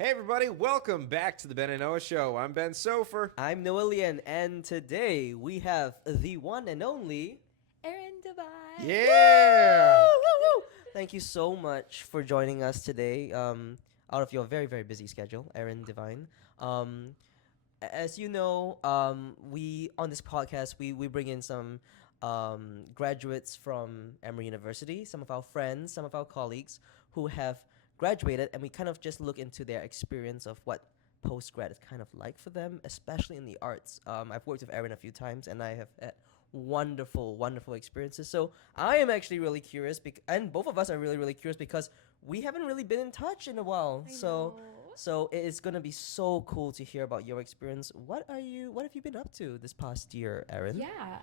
Hey everybody, welcome back to the Ben and Noah Show. I'm Ben Sofer. I'm Noelian, and today we have the one and only Erin Devine. Yeah! Woo! Thank you so much for joining us today. Out of your very very busy schedule, Erin Devine. Um, as you know, we on this podcast we bring in some graduates from Emory University, some of our friends, some of our colleagues who have graduated, and we kind of just look into their experience of what post grad is kind of like for them, especially in the arts. I've worked with Erin a few times, and I have had wonderful experiences. So I am actually really curious, and both of us are really curious because we haven't really been in touch in a while. I So know. so it is gonna be so cool to hear about your experience. What have you been up to this past year, Erin? Yeah.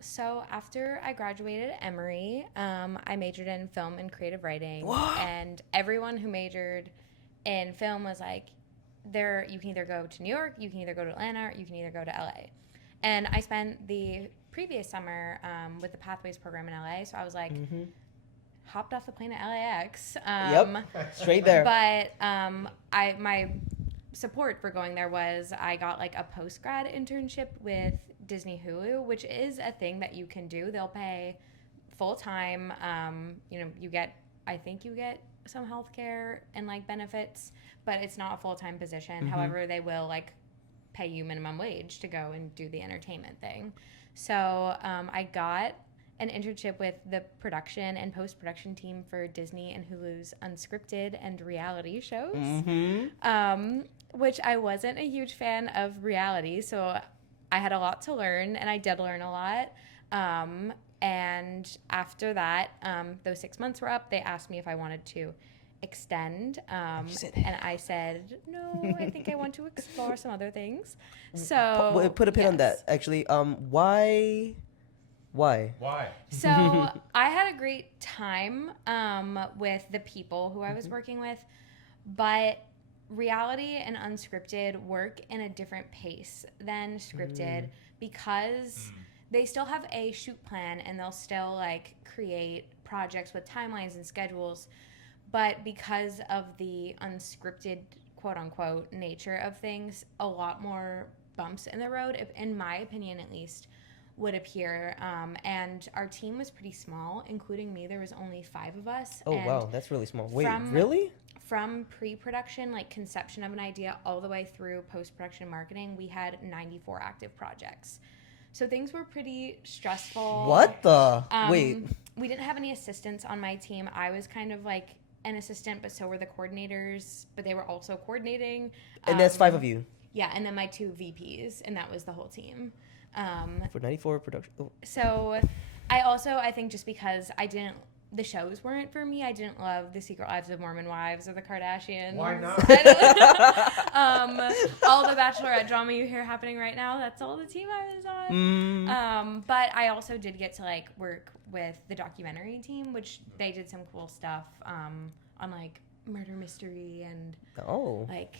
So after I graduated at Emory, I majored in film and creative writing. What? And everyone who majored in film was like, you can either go to New York, you can either go to Atlanta, or you can either go to LA. And I spent the previous summer with the Pathways program in LA. So I was like, hopped off the plane at LAX. Yep, straight there. But my support for going there was I got like a post grad internship with Disney Hulu, which is a thing that you can do. They'll pay full time. I think you get some health care and like benefits, but it's not a full time position. However, they will like pay you minimum wage to go and do the entertainment thing. So I got an internship with the production and post-production team for Disney and Hulu's unscripted and reality shows, which I wasn't a huge fan of reality, so I had a lot to learn, and I did learn a lot. And after that, those 6 months were up. They asked me if I wanted to extend, and I said no. I think I want to explore some other things. So Put a pin on that. yes. Actually, why? Why? So I had a great time with the people who I was working with, but reality and unscripted work in a different pace than scripted because they still have a shoot plan and they'll still like create projects with timelines and schedules, but because of the unscripted quote unquote nature of things, a lot more bumps in the road, in my opinion at least, would appear, and our team was pretty small, including me. There was only 5 of us. Oh and wow, that's really small. Wait, from- really? From pre-production, like conception of an idea, all the way through post-production marketing, we had 94 active projects. So things were pretty stressful. What the? Wait. We didn't have any assistants on my team. I was kind of like an assistant, but so were the coordinators, but they were also coordinating. And that's 5 of you. Yeah, and then my 2 VPs, and that was the whole team. For 94 production. Oh. So I think just because the shows weren't for me. I didn't love The Secret Lives of Mormon Wives or The Kardashians. Why not? All the Bachelorette drama you hear happening right now, that's all the team I was on. But I also did get to like work with the documentary team, which they did some cool stuff on like murder mystery and like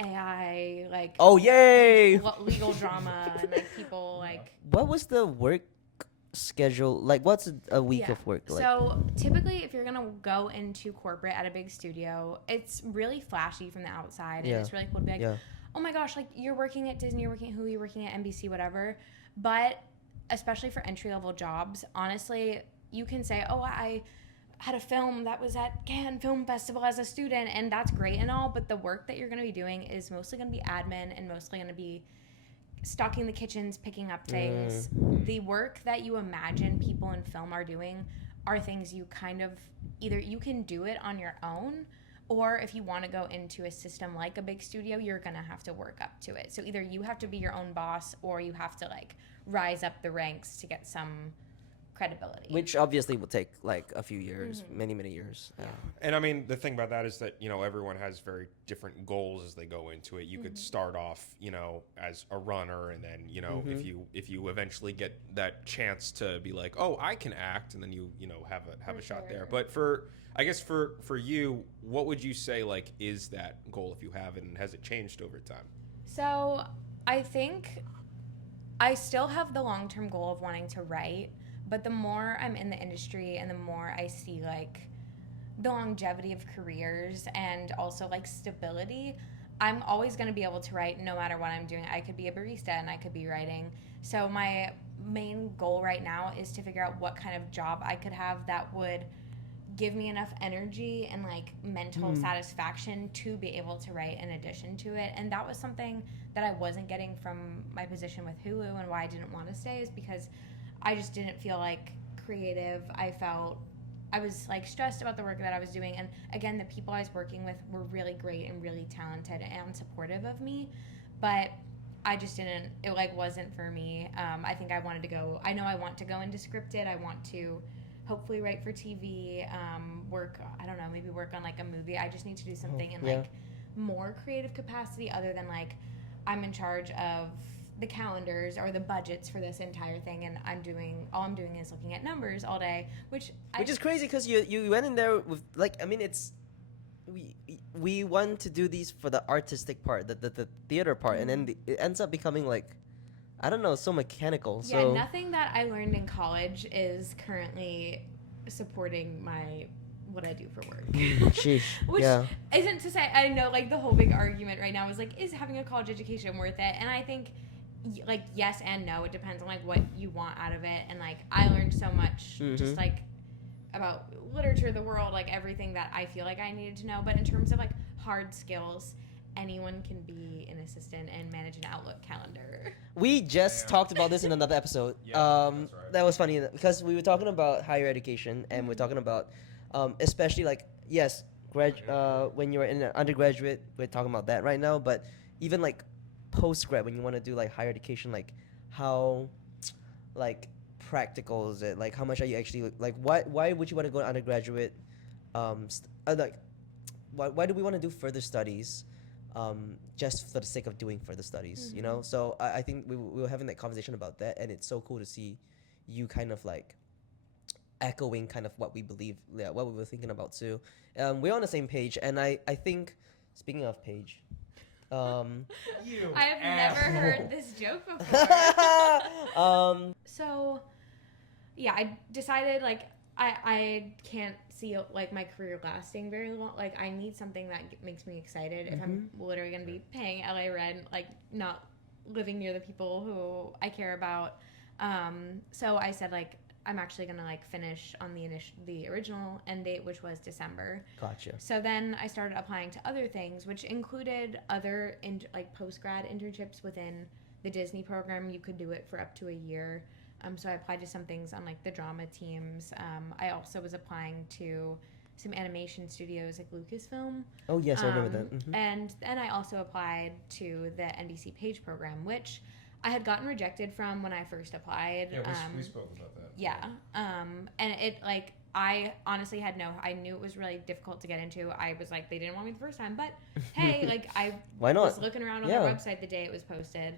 AI, like yay! legal drama and like people like. What was the work schedule like? What's a week of work like? So typically, if you're gonna go into corporate at a big studio, it's really flashy from the outside, and it's really cool to be like, oh my gosh, like you're working at Disney, you're working at Hulu, you're working at NBC, whatever. But especially for entry level jobs, honestly, you can say, oh, I had a film that was at Cannes Film Festival as a student, and that's great and all, but the work that you're going to be doing is mostly going to be admin and mostly going to be stocking the kitchens, picking up things. The work that you imagine people in film are doing are things you kind of either you can do it on your own, or if you want to go into a system like a big studio, you're going to have to work up to it. So either you have to be your own boss or you have to like rise up the ranks to get some credibility. Which obviously will take like a few years, many years. Yeah. And I mean, the thing about that is that, everyone has very different goals as they go into it. You could start off, as a runner, and then, if you eventually get that chance to be like, oh, I can act, and then you have a shot there. But I guess for you, what would you say like is that goal if you have it, and has it changed over time? So I think I still have the long-term goal of wanting to write, but the more I'm in the industry and the more I see like the longevity of careers and also like stability, I'm always going to be able to write no matter what I'm doing. I could be a barista and I could be writing. So my main goal right now is to figure out what kind of job I could have that would give me enough energy and like mental satisfaction to be able to write in addition to it. And that was something that I wasn't getting from my position with Hulu, and why I didn't want to stay is because I just didn't feel like creative. I was like stressed about the work that I was doing, and again, the people I was working with were really great and really talented and supportive of me, but I just didn't, it like wasn't for me. I think I wanted to go, I know I want to go into scripted. I want to hopefully write for TV, work, I don't know, maybe work on like a movie. I just need to do something in like more creative capacity other than like I'm in charge of the calendars or the budgets for this entire thing, and all I'm doing is looking at numbers all day, which is crazy because you went in there with like, I mean, it's we want to do these for the artistic part, the theater part, and then it ends up becoming like, I don't know, so mechanical. Yeah, so nothing that I learned in college is currently supporting what I do for work. Sheesh. Which isn't to say, I know like the whole big argument right now is like, is having a college education worth it? And I think like yes and no. It depends on like what you want out of it. And like I learned so much just like about literature, the world, like everything that I feel like I needed to know. But in terms of like hard skills, anyone can be an assistant and manage an Outlook calendar. We just talked about this in another episode. That's right. That was funny because we were talking about higher education, and we're talking about especially like, yes, when you're in an undergraduate, we're talking about that right now, but even like post-grad, when you want to do like higher education, like how like practical is it? Like how much are you actually like, why would you want to go to undergraduate, like why do we want to do further studies just for the sake of doing further studies, you know? So I think we were having that conversation about that, and it's so cool to see you kind of like echoing kind of what we believe, what we were thinking about too. We're on the same page, and I think, speaking of page, I have never heard this joke before. So, yeah, I decided like I can't see like my career lasting very long. Like I need something that makes me excited. If I'm literally gonna be paying LA rent, like not living near the people who I care about. So I said like I'm actually gonna like finish on the original end date, which was December. Gotcha. So then I started applying to other things, which included other like post-grad internships within the Disney program. You could do it for up to a year. So I applied to some things on like the drama teams. I also was applying to some animation studios like Lucasfilm. Oh yes, I remember that. And then I also applied to the NBC Page program, which I had gotten rejected from when I first applied. Yeah, we spoke about that. Yeah. And it like I honestly I knew it was really difficult to get into. I was like, they didn't want me the first time, but hey, like I Why not? was looking around on their website the day it was posted.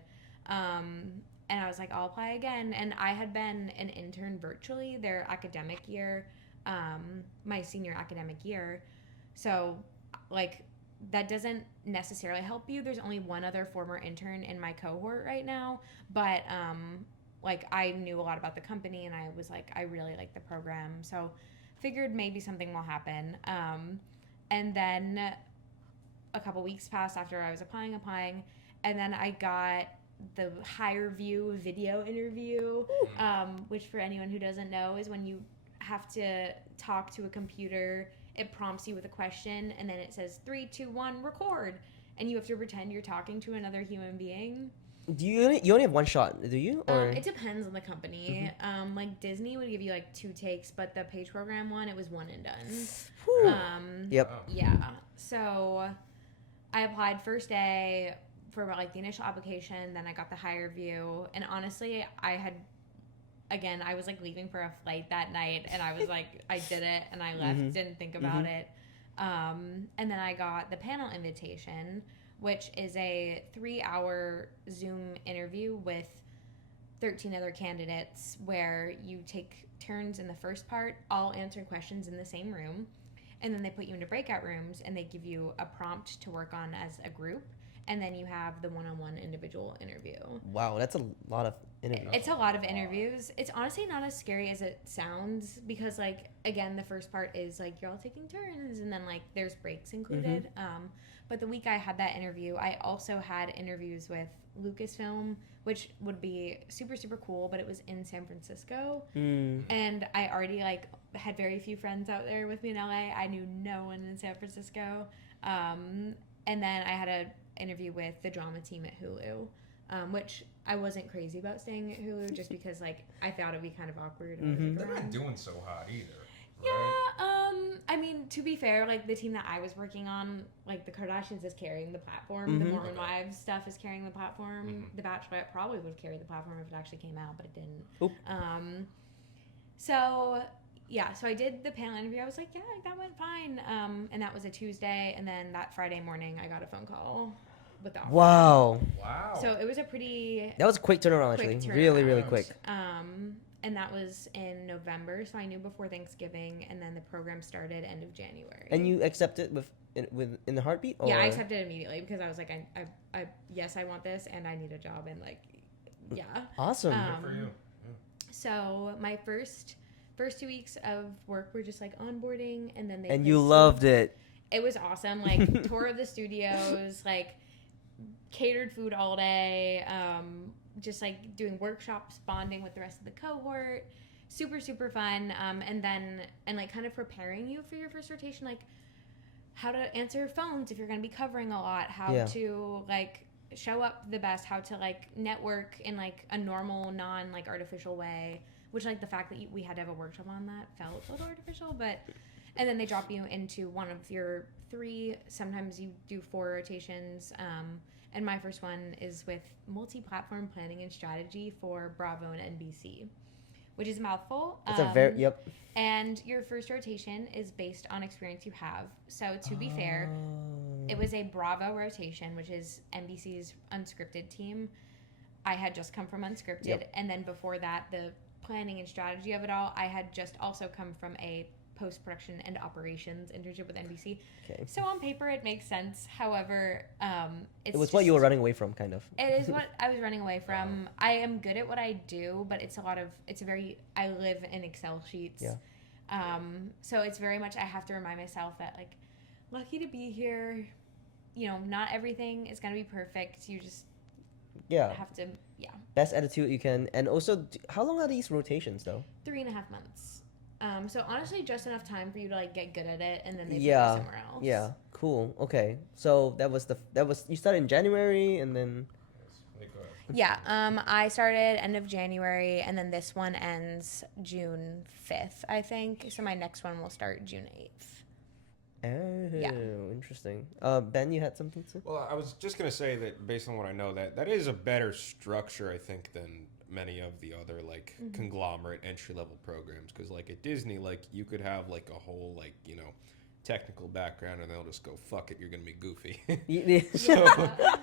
And I was like, I'll apply again. And I had been an intern virtually their academic year, my senior academic year. So like that doesn't necessarily help you. There's only one other former intern in my cohort right now, but like I knew a lot about the company, and I was like, I really like the program, so figured maybe something will happen. And then a couple weeks passed after I was applying, and then I got the Higher View video interview, which for anyone who doesn't know is when you have to talk to a computer. It prompts you with a question, and then it says 3, 2, 1, record, and you have to pretend you're talking to another human being. Do you only have one shot? Do you? Or It depends on the company. Like Disney would give you like 2 takes, but the Page program one, it was 1 and done. Yep. Yeah. So I applied first day for like the initial application. Then I got the Higher View, and honestly, I was like leaving for a flight that night, and I was like, I did it, and I left, didn't think about it. And then I got the panel invitation, which is a 3-hour Zoom interview with 13 other candidates where you take turns in the first part, all answering questions in the same room. And then they put you into breakout rooms, and they give you a prompt to work on as a group. and then you have the one-on-one individual interview. Wow, that's a lot of interviews. It's a lot of interviews. It's honestly not as scary as it sounds because, like, again, the first part is, like, you're all taking turns, and then, like, there's breaks included. But the week I had that interview, I also had interviews with Lucasfilm, which would be super, super cool, but it was in San Francisco. And I already, like, had very few friends out there with me in LA. I knew no one in San Francisco. And then I had an interview with the drama team at Hulu, which I wasn't crazy about staying at Hulu just because, like, I thought it'd be kind of awkward. They're not doing so hot either. Yeah, I mean, to be fair, like, the team that I was working on, like, the Kardashians is carrying the platform. The Mormon Wives stuff is carrying the platform. The Bachelorette probably would carry the platform if it actually came out, but it didn't. So, yeah, so I did the panel interview. I was like, yeah, that went fine. And that was a Tuesday, and then that Friday morning, I got a phone call with the offer. Wow. So it was a pretty... That was a quick turnaround, actually. Really, really quick. And that was in November, so I knew before Thanksgiving, and then the program started end of January. And you accepted in the heartbeat? Or? Yeah, I accepted immediately because I was like, I yes, I want this, and I need a job, and, like, yeah. Awesome. Good for you. Yeah. So my first 2 weeks of work were just, like, onboarding, and then And you loved it. It was awesome. Like, tour of the studios, like, catered food all day, just, like, doing workshops, bonding with the rest of the cohort. Super, super fun. And like, kind of preparing you for your first rotation, like, how to answer your phones if you're going to be covering a lot, how to, like, show up the best, how to, like, network in, like, a normal, non, like, artificial way, which, like, the fact that we had to have a workshop on that felt a little artificial, but... And then they drop you into one of your 3, sometimes you do 4 rotations, and my first one is with multi-platform planning and strategy for Bravo and NBC, which is a mouthful. It's a very, yep. And your first rotation is based on experience you have. So to be fair, it was a Bravo rotation, which is NBC's unscripted team. I had just come from unscripted, and then before that, the planning and strategy of it all, I had just also come from a post-production and operations internship with NBC. Okay. So on paper, it makes sense. However, it was what you were running away from, kind of. It is what I was running away from. I am good at what I do, but I live in Excel sheets. Yeah. So it's very much, I have to remind myself that, like, lucky to be here. You know, not everything is going to be perfect. You just have to, best attitude you can. And also, how long are these rotations, though? 3.5 months. So honestly, just enough time for you to, like, get good at it, and then they put you somewhere else. Yeah, cool. Okay, so that was you started in January, and then. Yeah, I started end of January, and then this one ends June 5th, I think. So my next one will start June 8th. Oh, interesting. Ben, you had something to say? Well, I was just gonna say that based on what I know, that is a better structure, I think, than many of the other, like, conglomerate entry-level programs, because, like, at Disney, like, you could have, like, a whole, like, you know, technical background, and they'll just go, fuck it, you're gonna be goofy. So,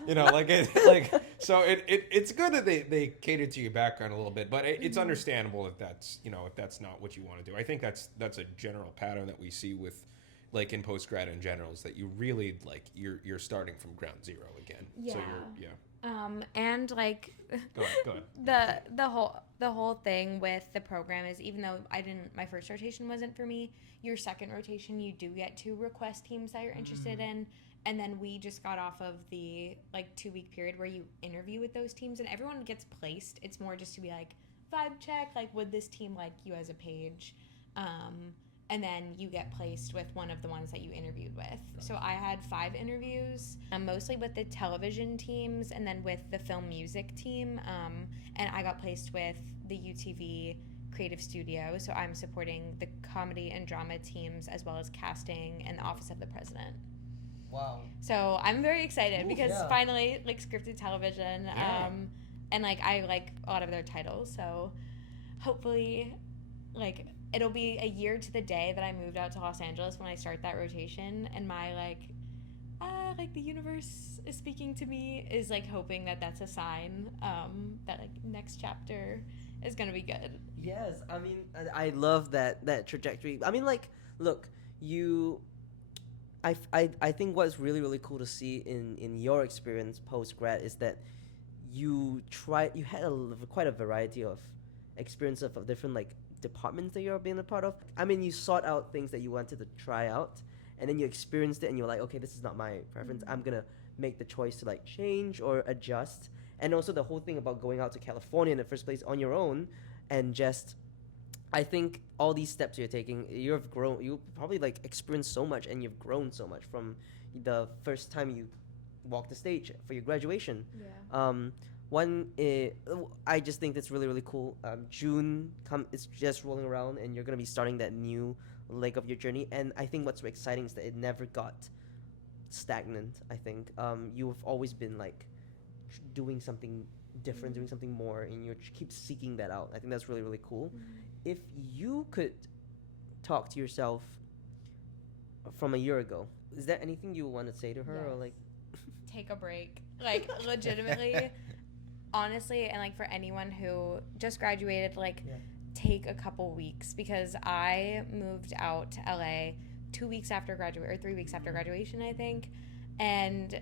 you know, it's good that they cater to your background a little bit, but it's understandable if that's not what you want to do. I think that's a general pattern that we see with, like, in post-grad in general, is that you really, like, you're starting from ground zero again. Yeah. So and, like, go ahead. the whole thing with the program is, even though my first rotation wasn't for me, your second rotation you do get to request teams that you're interested in, and then we just got off of the, like, 2-week period where you interview with those teams, and everyone gets placed. It's more just to be like, vibe check, like, would this team like you as a page, and then you get placed with one of the ones that you interviewed with. So I had 5 interviews, mostly with the television teams and then with the film music team. And I got placed with the UTV creative studio. So I'm supporting the comedy and drama teams as well as casting and the Office of the President. Wow. So I'm very excited because finally, like, scripted television. And, like, I like a lot of their titles. So hopefully, like, it'll be a year to the day that I moved out to Los Angeles when I start that rotation, and my, like, the universe is speaking to me is, like, hoping that that's a sign that, like, next chapter is gonna be good. Yes, I mean, I love that trajectory. I mean, like, look, I think what's really really cool to see in your experience post grad is that you had quite a variety of experience of different like departments that you're being a part of. I mean, you sought out things that you wanted to try out, and then you experienced it, and you're like, okay, this is not my preference. I'm gonna make the choice to like change or adjust. And also the whole thing about going out to California in the first place on your own, and just I think all these steps you're taking, you've grown. You probably like experienced so much, and you've grown so much from the first time you walked the stage for your graduation. Yeah. I just think that's really really cool. June it's just rolling around, and you're gonna be starting that new leg of your journey. And I think what's so exciting is that it never got stagnant. I think you've always been like doing something different, doing something more, and you keep seeking that out. I think that's really really cool. If you could talk to yourself from a year ago, is there anything you want to say to her? Yes. Or like Take a break, like legitimately. Honestly, and like for anyone who just graduated, like take a couple weeks, because I moved out to LA 2 weeks after graduate or 3 weeks after graduation, I think. And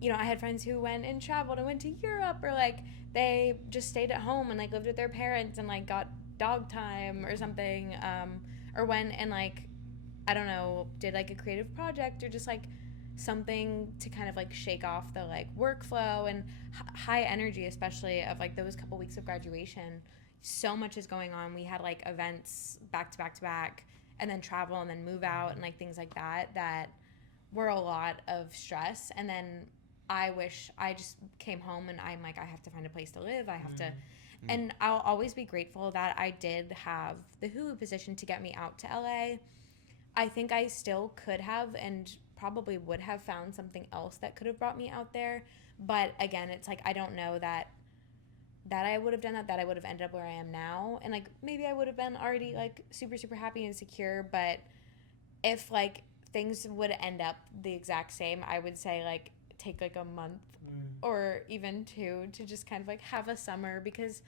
you know, I had friends who went and traveled and went to Europe, or like they just stayed at home and like lived with their parents and like got dog time or something, or went and like, I don't know, did like a creative project or just like something to kind of like shake off the like workflow and high energy, especially of like those couple weeks of graduation. So much is going on. We had like events back to back to back, and then travel, and then move out, and like things like that were a lot of stress. And then I wish I just came home, and I'm like, I have to find a place to live. I have to, and I'll always be grateful that I did have the Hulu position to get me out to LA. I think I still could have and probably would have found something else that could have brought me out there. But again, it's like, I don't know that I would have done that I would have ended up where I am now. And like, maybe I would have been already like super, super happy and secure. But if like things would end up the exact same, I would say like take like a month or even 2 to just kind of like have a summer. Because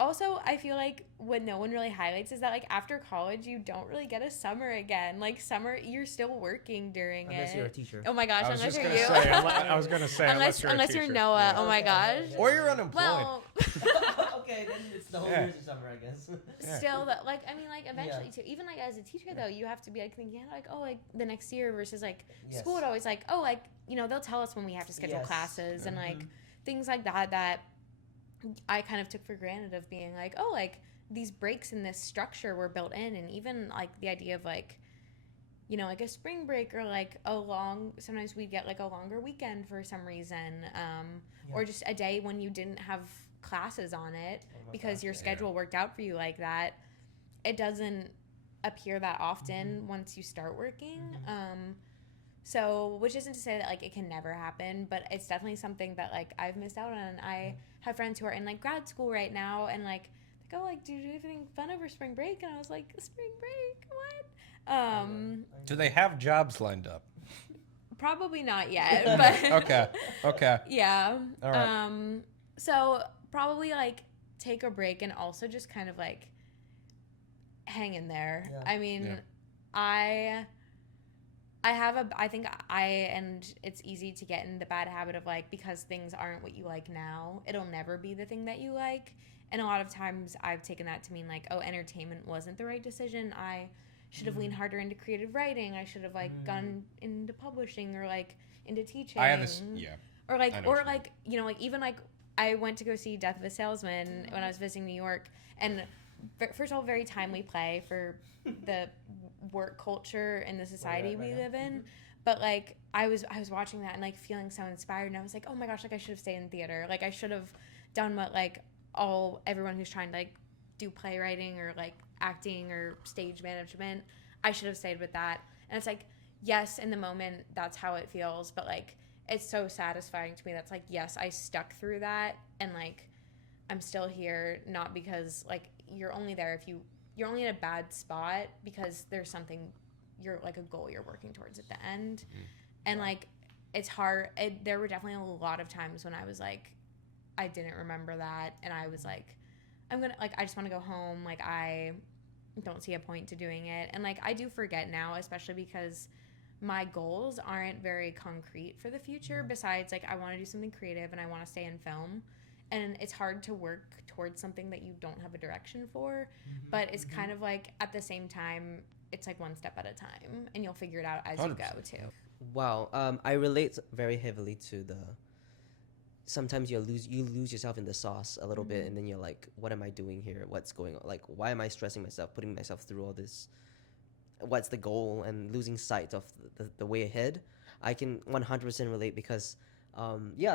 also, I feel like what no one really highlights is that, like, after college, you don't really get a summer again. Like, summer, you're still working during unless it. you're a teacher. Oh, my gosh, I was unless just you're gonna you. say, I was going to say, unless you're a unless you're teacher. Noah. Yeah. Oh, my gosh. Or you're unemployed. Well, Okay, then it's the whole Yeah. year's of summer, I guess. still, like, I mean, like, eventually, too. Even, like, as a teacher, though, you have to be, like, thinking, like, oh, like, the next year versus, like, Yes. school would always, like, oh, like, you know, they'll tell us when we have to schedule classes and, like, things like that I kind of took for granted, of being, like, oh, like, these breaks in this structure were built in. And even, like, the idea of, like, you know, like a spring break, or like sometimes we'd get like a longer weekend for some reason, or just a day when you didn't have classes on it because your schedule worked out for you like that. It doesn't appear that often once you start working. So, which isn't to say that like it can never happen, but it's definitely something that like I've missed out on. I have friends who are in like grad school right now, and like they go like, do you do anything fun over spring break? And I was like, spring break? What? Do they have jobs lined up? Probably not yet, but Okay. Yeah. All right. So probably like take a break, and also just kind of like hang in there. Yeah. I mean, I think and it's easy to get in the bad habit of like, because things aren't what you like now, it'll never be the thing that you like. And a lot of times I've taken that to mean like, oh, entertainment wasn't the right decision. I should have leaned harder into creative writing. I should have like gone into publishing, or like into teaching. Or like, you know, like even like I went to go see Death of a Salesman when I was visiting New York, and first of all, very timely play for the work culture and the society we live in. But like I was watching that and like feeling so inspired, and I was like, oh my gosh, like I should have stayed in theater. Like I should have done what like everyone who's trying to like do playwriting or like acting or stage management, I should have stayed with that. And it's like, yes, in the moment that's how it feels, but like it's so satisfying to me that's like, yes, I stuck through that, and like I'm still here, not because like you're only there if you're only in a bad spot because there's something, you're like a goal you're working towards at the end. And like it's hard. There were definitely a lot of times when I was like, I didn't remember that, and I was like, I just want to go home. Like, I don't see a point to doing it. And, like, I do forget now, especially because my goals aren't very concrete for the future, besides like I want to do something creative and I want to stay in film, and it's hard to work towards something that you don't have a direction for, but it's kind of like at the same time it's like one step at a time and you'll figure it out as 100%. You go too. Wow. I relate very heavily to the sometimes you lose yourself in the sauce a little bit, and then you're like, what am I doing here? What's going on? Like, why am I stressing myself, putting myself through all this? What's the goal? And losing sight of the way ahead. I can 100% relate because,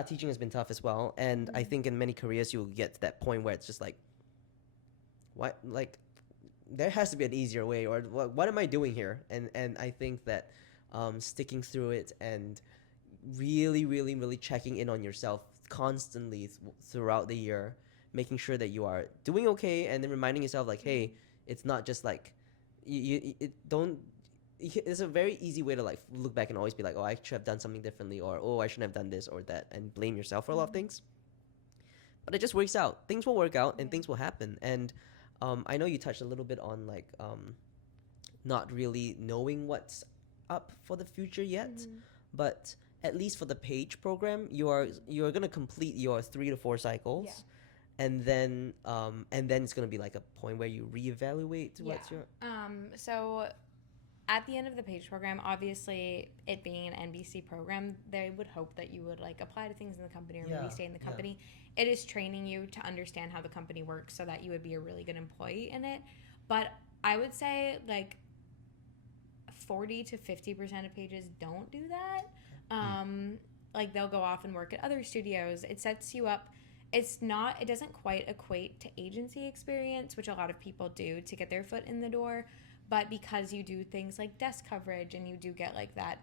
teaching has been tough as well. And I think in many careers, you'll get to that point where it's just like, what? Like, there has to be an easier way, or what am I doing here? And I think that sticking through it and really, really, really checking in on yourself constantly throughout the year, making sure that you are doing okay, and then reminding yourself like, hey, it's not just like, it's a very easy way to like look back and always be like, oh, I should have done something differently, or oh, I shouldn't have done this or that, and blame yourself for a lot of things. But it just works out. Things will work out and things will happen. And I know you touched a little bit on like not really knowing what's up for the future yet, but at least for the PAGE program, you're gonna complete your 3 to 4 cycles. Yeah. And then it's gonna be like a point where you reevaluate what's your. So, at the end of the PAGE program, obviously, it being an NBC program, they would hope that you would like apply to things in the company or maybe stay in the company. Yeah. It is training you to understand how the company works so that you would be a really good employee in it. But I would say like 40 to 50% of pages don't do that. Like they'll go off and work at other studios. It sets you up. It doesn't quite equate to agency experience, which a lot of people do to get their foot in the door. But because you do things like desk coverage and you do get like that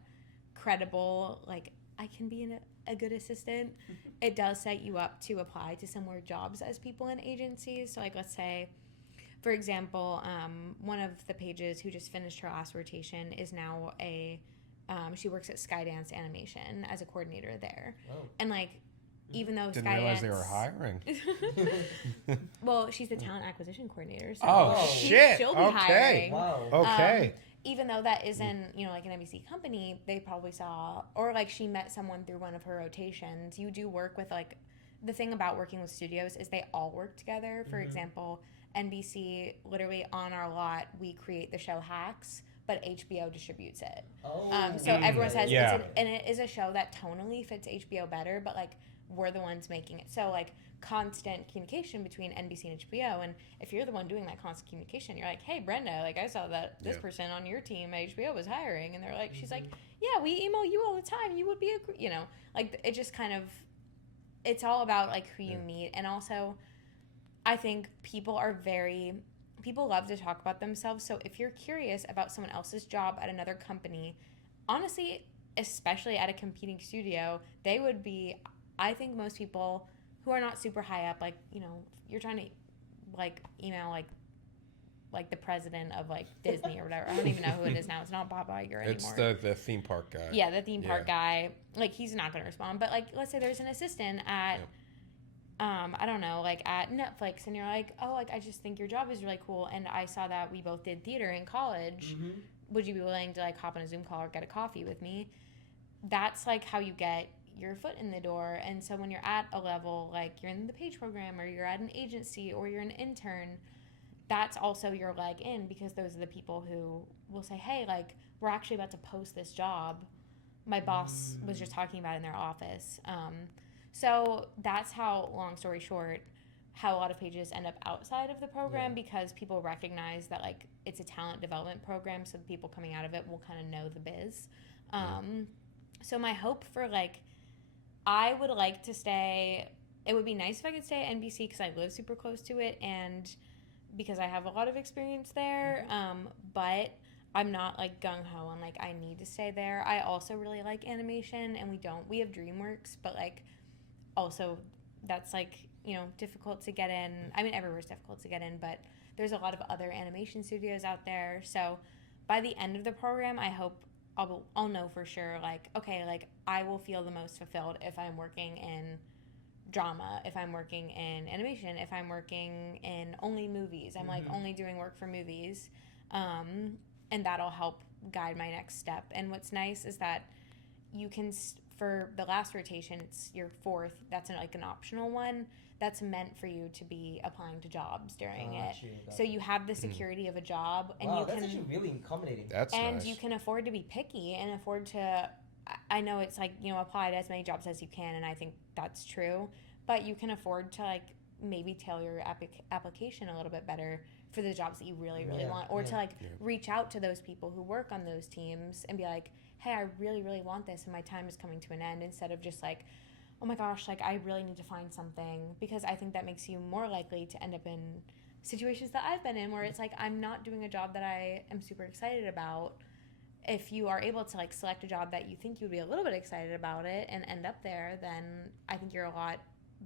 credible, like I can be a good assistant, it does set you up to apply to similar jobs as people in agencies. So like let's say, for example, one of the pages who just finished her last rotation is now she works at Skydance Animation as a coordinator there. Oh. And like, even though didn't realize they were hiring. Well, she's the talent acquisition coordinator. So shit. She'll be hiring. Wow. Okay. Even though that isn't, like an NBC company, they probably saw, or like she met someone through one of her rotations. You do work with like, the thing about working with studios is they all work together. For example, NBC, literally on our lot, we create the show Hacks, but HBO distributes it. Oh. So everyone says, and it is a show that tonally fits HBO better, but like, we're the ones making it. So like constant communication between NBC and HBO. And if you're the one doing that constant communication, you're like, hey, Brenda, like I saw that this person on your team at HBO was hiring. And they're like, she's like, yeah, we email you all the time. You would be, like it just kind of, it's all about like who you meet. And also I think people love to talk about themselves. So if you're curious about someone else's job at another company, honestly, especially at a competing studio, they would be, I think most people who are not super high up, like, you're trying to, like, email, like the president of, like, Disney or whatever. I don't even know who it is now. It's not Bob Iger anymore. It's the theme park guy. Yeah, the theme park guy. Like, he's not going to respond. But, like, let's say there's an assistant at, I don't know, like, at Netflix. And you're like, oh, like, I just think your job is really cool. And I saw that we both did theater in college. Mm-hmm. Would you be willing to, like, hop on a Zoom call or get a coffee with me? That's, like, how you get your foot in the door. And so when you're at a level like you're in the PAGE program or you're at an agency or you're an intern, that's also your leg in, because those are the people who will say, hey, like we're actually about to post this job my boss was just talking about in their office. So that's how, long story short, how a lot of pages end up outside of the program, because people recognize that like it's a talent development program, so the people coming out of it will kind of know the biz. So my hope for like, I would like to stay, it would be nice if I could stay at NBC because I live super close to it and because I have a lot of experience there, but I'm not like gung-ho on like I need to stay there. I also really like animation, and we have DreamWorks, but like also that's like, difficult to get in. I mean, everywhere's difficult to get in, but there's a lot of other animation studios out there. So by the end of the program, I hope I'll know for sure, like, okay, like, I will feel the most fulfilled if I'm working in drama, if I'm working in animation, if I'm working in only movies. I'm, like, only doing work for movies. And that'll help guide my next step. And what's nice is that you can, for the last rotation, it's your fourth, that's like an optional one that's meant for you to be applying to jobs during it. So you have the security of a job, and you that's can actually really accommodating. That's and nice. you can afford to be picky and afford to, I know it's like, apply to as many jobs as you can, and I think that's true, but you can afford to like maybe tailor your application a little bit better for the jobs that you really want, or to like reach out to those people who work on those teams and be like, hey, I really want this and my time is coming to an end, instead of just like, oh my gosh, like I really need to find something, because I think that makes you more likely to end up in situations that I've been in where it's like I'm not doing a job that I am super excited about. If you are able to like select a job that you think you would be a little bit excited about it and end up there, then I think you're a lot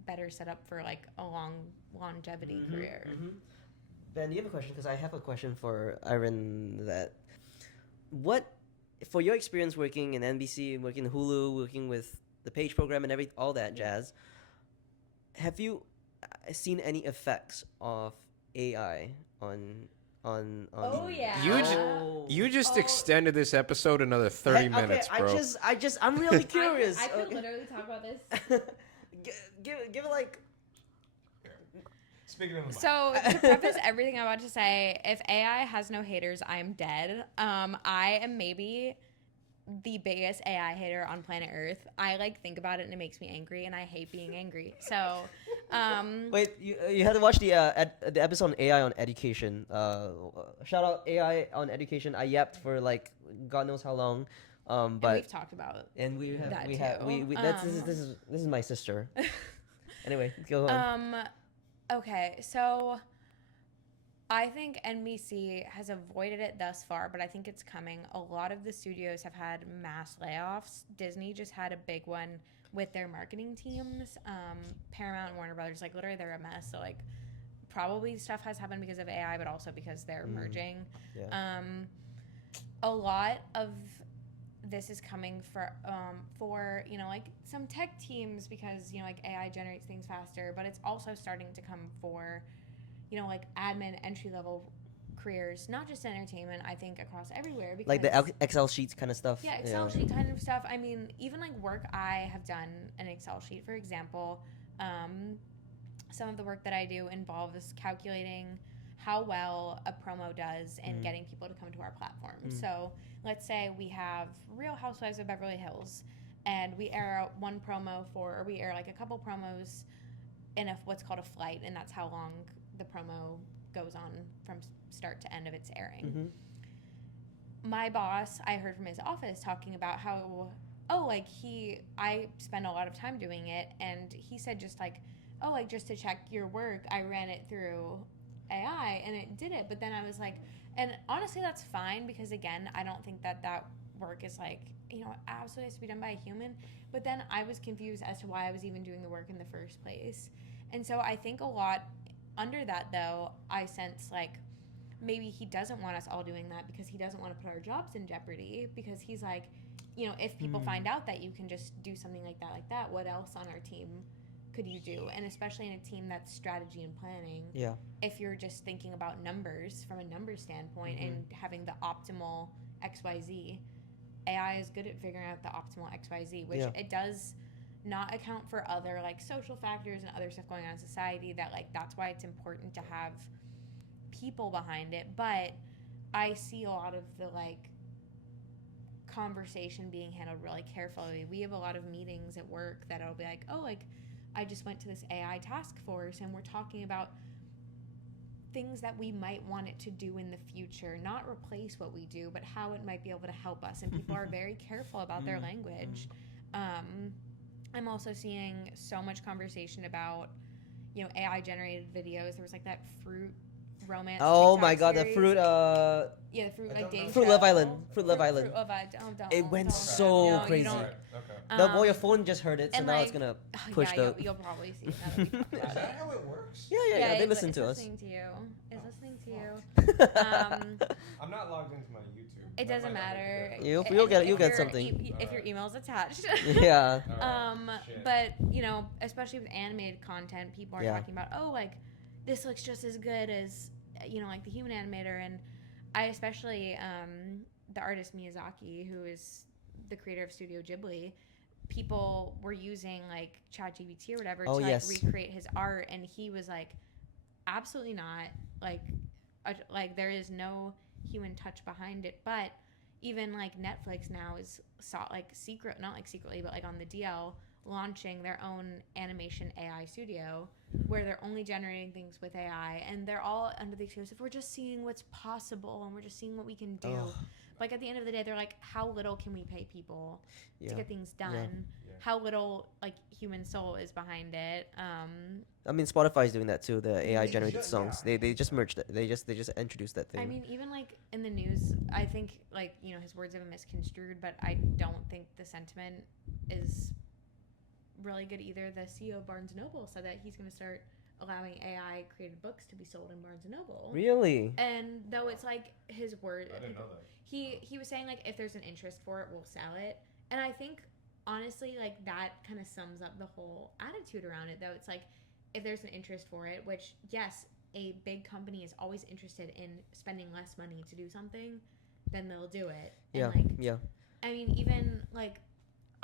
better set up for like a longevity career. Ben, do you have a question? Because I have a question for Erin. What, for your experience working in NBC, working in Hulu, working with the Page program and all that jazz, have you seen any effects of AI on Oh yeah. You just extended this episode another 30 minutes, bro. I'm really curious. I could literally talk about this. give it like. Speaking of the mic. So to preface everything I'm about to say, if AI has no haters, I'm dead. I am maybe the biggest AI hater on planet Earth. I like think about it and it makes me angry, and I hate being angry. So, wait, you had to watch the episode on AI on education. Shout out AI on education. I yapped for like God knows how long. But and we've talked about it. And we have that we too. have we this is my sister. Anyway, go on. Okay, so I think NBC has avoided it thus far, but I think it's coming. A lot of the studios have had mass layoffs. Disney just had a big one with their marketing teams. Paramount and Warner Brothers, like literally they're a mess. So like probably stuff has happened because of AI, but also because they're merging. Yeah. A lot of this is coming for like some tech teams, because like AI generates things faster, but it's also starting to come for like admin entry level careers, not just entertainment, I think across everywhere, because like the Excel sheets kind of stuff. Yeah, Excel sheet kind of stuff. I mean, even like work I have done an Excel sheet, for example. Some of the work that I do involves calculating how well a promo does in getting people to come to our platform. So let's say we have Real Housewives of Beverly Hills, and we air out one promo we air like a couple promos in what's called a flight, and that's how long the promo goes on from start to end of its airing. My boss, I heard from his office talking about how, I spend a lot of time doing it, and he said just to check your work, I ran it through AI and it did it. But then I was like, and honestly that's fine, because again, I don't think that work is like, absolutely has to be done by a human. But then I was confused as to why I was even doing the work in the first place. And so I think a lot under that, though, I sense like maybe he doesn't want us all doing that, because he doesn't want to put our jobs in jeopardy, because he's like, if people find out that you can just do something like that, what else on our team could you do? And especially in a team that's strategy and planning, if you're just thinking about numbers from a numbers standpoint and having the optimal XYZ, AI is good at figuring out the optimal XYZ, which it does not account for other like social factors and other stuff going on in society, that like that's why it's important to have people behind it. But I see a lot of the like conversation being handled really carefully. We have a lot of meetings at work that it'll be like, I just went to this AI task force and we're talking about things that we might want it to do in the future, not replace what we do, but how it might be able to help us. And people are very careful about their language. I'm also seeing so much conversation about, AI generated videos. There was like that fruit romance. Oh TikTok my god, series. the fruit Yeah, the fruit like dating Fruit show. Love Island. Fruit Love Island. Fruit Love Island. Don't. It went don't. so No, crazy. You don't. Well, your phone just heard it, so and now it's like- gonna push the. You'll probably see it now that we talk about Is it. that how it works? Yeah. They listen it's to us. listening to you. It's listening to you. I'm not logged into my YouTube. It doesn't matter. You'll And get if your something. if your email's attached. Yeah. Shit. But especially with animated content, people are talking about, this looks just as good as like the human animator. And I especially the artist Miyazaki, who is the creator of Studio Ghibli, people were using like ChatGPT or whatever to like recreate his art, and he was like, absolutely not. Like there is no human touch behind it. But even like Netflix now is not secretly, but like on the DL, launching their own animation AI studio where they're only generating things with AI, and they're all under the excuse of we're just seeing what's possible and we're just seeing what we can do. Like at the end of the day, they're like, how little can we pay people to get things done? How little like human soul is behind it. I mean, Spotify is doing that too. The AI generated songs. They just merged it. They just introduced that thing. I mean, even like in the news, I think like his words have been misconstrued, but I don't think the sentiment is really good either. The CEO of Barnes & Noble said that he's going to start allowing AI created books to be sold in Barnes & Noble. Really? And though it's like his word, I didn't know that. He was saying like if there's an interest for it, we'll sell it. And I think honestly like that kind of sums up the whole attitude around it, though. It's like if there's an interest for it, which yes, a big company is always interested in spending less money to do something, then they'll do it. And I mean, even like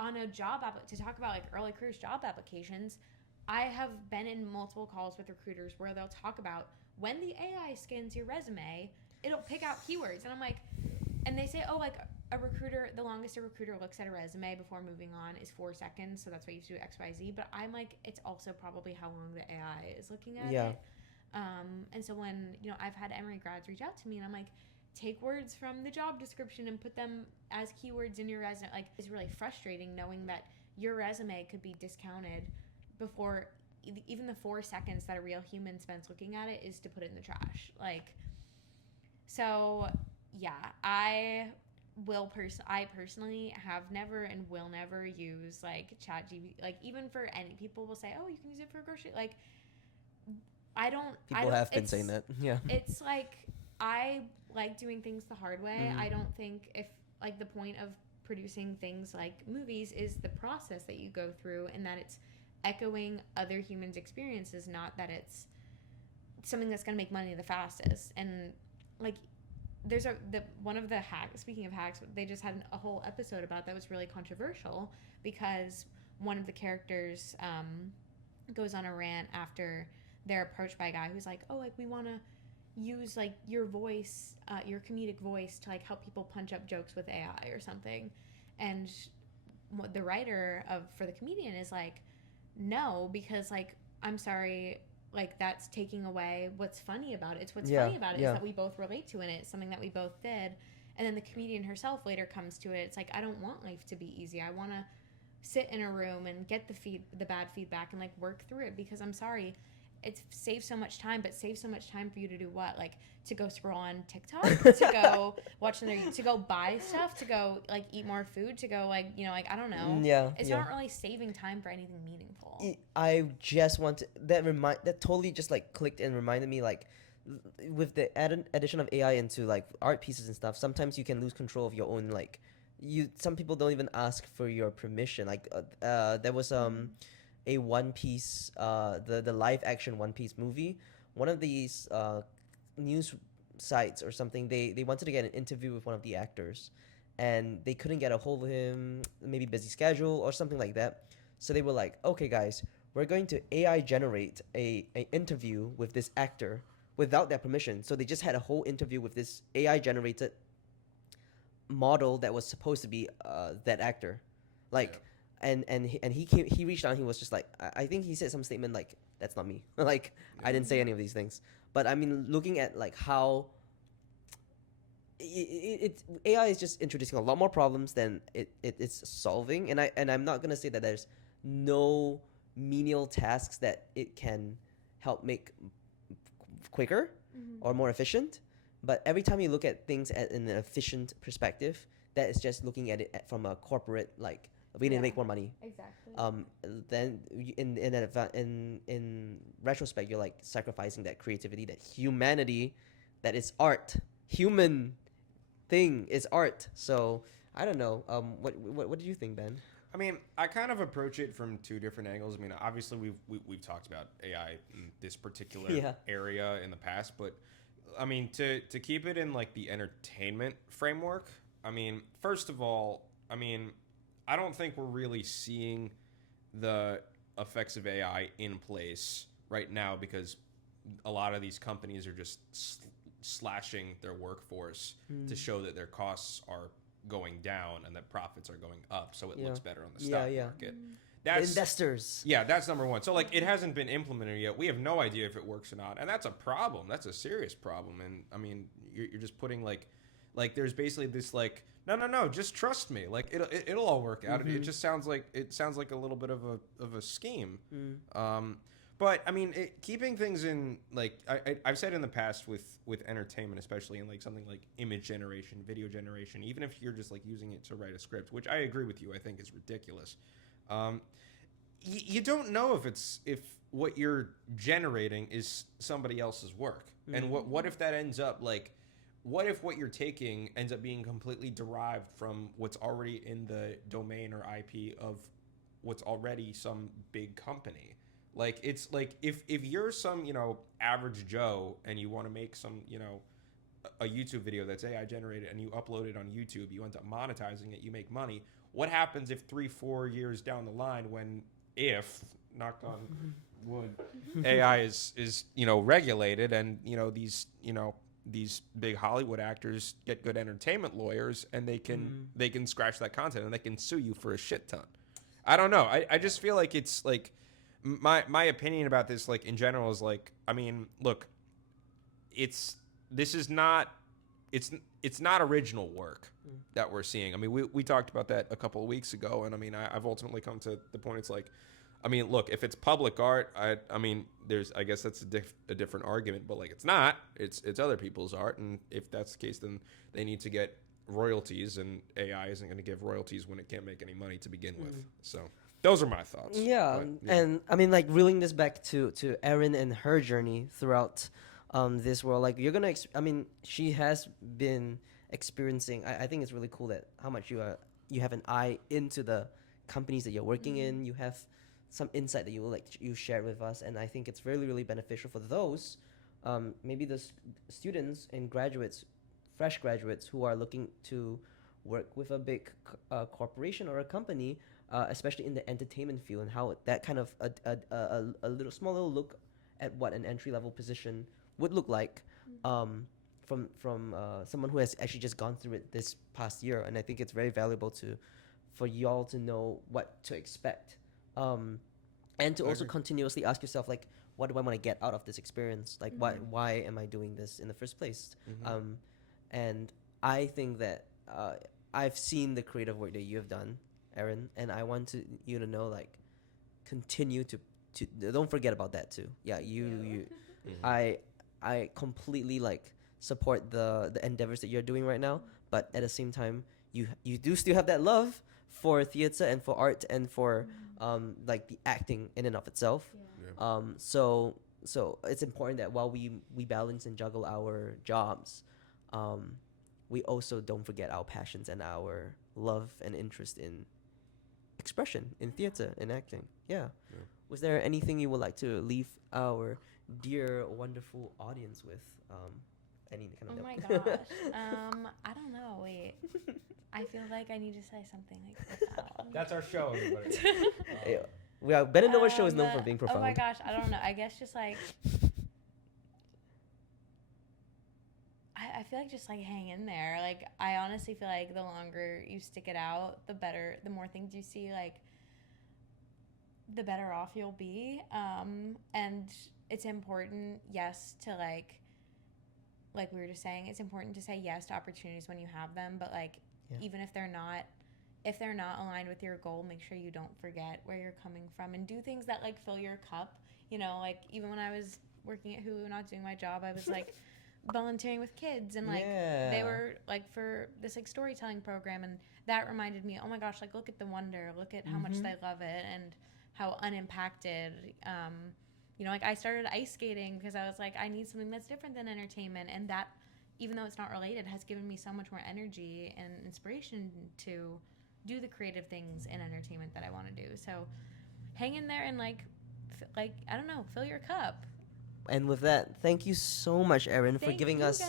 on a job to talk about like early careers job applications, I have been in multiple calls with recruiters where they'll talk about when the AI scans your resume, it'll pick out keywords. And I'm like, and they say, oh, like the longest a recruiter looks at a resume before moving on is 4 seconds. So that's why you have to do X, Y, Z. But I'm like, it's also probably how long the AI is looking at it. And so when, I've had Emory grads reach out to me and I'm like, take words from the job description and put them as keywords in your resume. Like, it's really frustrating knowing that your resume could be discounted before even the 4 seconds that a real human spends looking at it is to put it in the trash. Like, so yeah, I personally have never and will never use like ChatGPT. Like, even for any people will say, oh, you can use it for grocery. Like, People have been saying that. Yeah. It's like, I like doing things the hard way. I don't think if like the point of producing things like movies is the process that you go through and that it's echoing other humans' experiences, not that it's something that's going to make money the fastest. And like there's one of the hacks, speaking of hacks, they just had a whole episode about that was really controversial because one of the characters goes on a rant after they're approached by a guy who's like, oh, like we want to use like your voice, your comedic voice to like help people punch up jokes with AI or something. And the writer for the comedian is like, no, because like, I'm sorry, like that's taking away what's funny about it. It's what's funny about it is that we both relate to it. It's something that we both did. And then the comedian herself later comes to it. It's like, I don't want life to be easy. I want to sit in a room and get the bad feedback and like work through it, because I'm sorry, it saves so much time, but saves so much time for you to do what? Like to go scroll on TikTok, to go watch to go buy stuff, to go like eat more food, to go like, like, I don't know. It's not really saving time for anything meaningful. I just want to, that totally just like clicked and reminded me, like with the addition of AI into like art pieces and stuff, sometimes you can lose control of your own, like some people don't even ask for your permission. Like there was a One Piece, the live action One Piece movie. One of these news sites or something, they wanted to get an interview with one of the actors, and they couldn't get a hold of him, maybe busy schedule or something like that. So they were like, okay guys, we're going to AI generate a interview with this actor without their permission. So they just had a whole interview with this AI generated model that was supposed to be that actor. Like, and he reached out and he was just like, I think he said some statement like, that's not me. Like, I didn't say any of these things. But I mean, looking at like how AI is just introducing a lot more problems than it's solving. And I'm not gonna say that there's no menial tasks that it can help make quicker or more efficient. But every time you look at things in an efficient perspective, that is just looking at it from a corporate, like, we need to make more money. Exactly. Then in retrospect, you're like sacrificing that creativity, that humanity, that is art. Human thing is art. So I don't know. What do you think, Ben? I mean, I kind of approach it from two different angles. I mean, obviously we've talked about AI in this particular area in the past, but I mean, to keep it in like the entertainment framework, I mean, first of all, I mean, I don't think we're really seeing the effects of AI in place right now because a lot of these companies are just slashing their workforce to show that their costs are going down and that profits are going up, so it looks better on the stock market. That's investors. Yeah, that's number one. So like, it hasn't been implemented yet. We have no idea if it works or not, and that's a problem. That's a serious problem. And I mean, you're just putting like there's basically this like, no, just trust me. Like it'll all work out. It just sounds like a little bit of a scheme. But I mean, keeping things in like I've said in the past with entertainment, especially in like something like image generation, video generation, even if you're just like using it to write a script, which I agree with you, I think is ridiculous. You don't know if what you're generating is somebody else's work, and what if that ends up like, what if what you're taking ends up being completely derived from what's already in the domain or IP of what's already some big company? Like, it's like if you're some, average Joe and you want to make some, a YouTube video that's AI generated and you upload it on YouTube, you end up monetizing it, you make money. What happens if 3-4 years down the line, if knock on wood, AI is regulated, and these big Hollywood actors get good entertainment lawyers, and they can scratch that content and they can sue you for a shit ton. I don't know. I just feel like it's like, my opinion about this, like, in general, is like, I mean, look, it's not original work that we're seeing. I mean, we talked about that a couple of weeks ago, and I mean, I've ultimately come to the point. It's like, I mean, look, if it's public art, I mean, I guess that's a different argument, but like, it's not. It's other people's art, and if that's the case, then they need to get royalties, and AI isn't going to give royalties when it can't make any money to begin with. So those are my thoughts. Yeah, and I mean, like, reeling this back to Erin and her journey throughout this world, like, you're gonna I mean, she has been experiencing, I think it's really cool that how much you have an eye into the companies that you're working in. You have some insight that you shared with us, and I think it's really, really beneficial for those maybe the students and fresh graduates who are looking to work with a big corporation or a company, especially in the entertainment field, and how that kind of a small little look at what an entry-level position would look like from someone who has actually just gone through it this past year. And I think it's very valuable for y'all to know what to expect, and to also continuously ask yourself, like, what do I want to get out of this experience? Like, why am I doing this in the first place? And I think that I've seen the creative work that you have done, Erin, and I want you to know, like, continue to don't forget about that too. Yeah, you I completely, like, support the endeavors that you're doing right now, but at the same time, you do still have that love for theater and for art and for like the acting in and of itself. So it's important that while we balance and juggle our jobs, we also don't forget our passions and our love and interest in expression, in theater, in acting. Was there anything you would like to leave our dear, wonderful audience with? Any kind of Oh my gosh. I don't know. Wait. I feel like I need to say something like profound. That's our show, everybody. Well, Ben and Noah's show is known for being profound. Oh my gosh, I don't know. I guess just like, I feel like just like hang in there. Like, I honestly feel like the longer you stick it out, the better, the more things you see, like, the better off you'll be. And it's important, yes, to like we were just saying, it's important to say yes to opportunities when you have them, but like, even if they're not aligned with your goal, make sure you don't forget where you're coming from, and do things that like fill your cup. Like, even when I was working at Hulu, not doing my job, I was like volunteering with kids, and like they were like for this like storytelling program, and that reminded me, oh my gosh, like, look at the wonder, look at how much they love it and how unimpacted. Like, I started ice skating because I was like, I need something that's different than entertainment, and that, even though it's not related, has given me so much more energy and inspiration to do the creative things in entertainment that I want to do. So hang in there and like I don't know, fill your cup. And with that, thank you so much, Erin, for giving us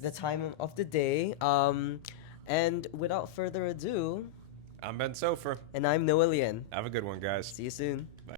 the time of the day. And without further ado, I'm Ben Sofer. and I'm Noah Lien. Have a good one, guys. See you soon. Bye.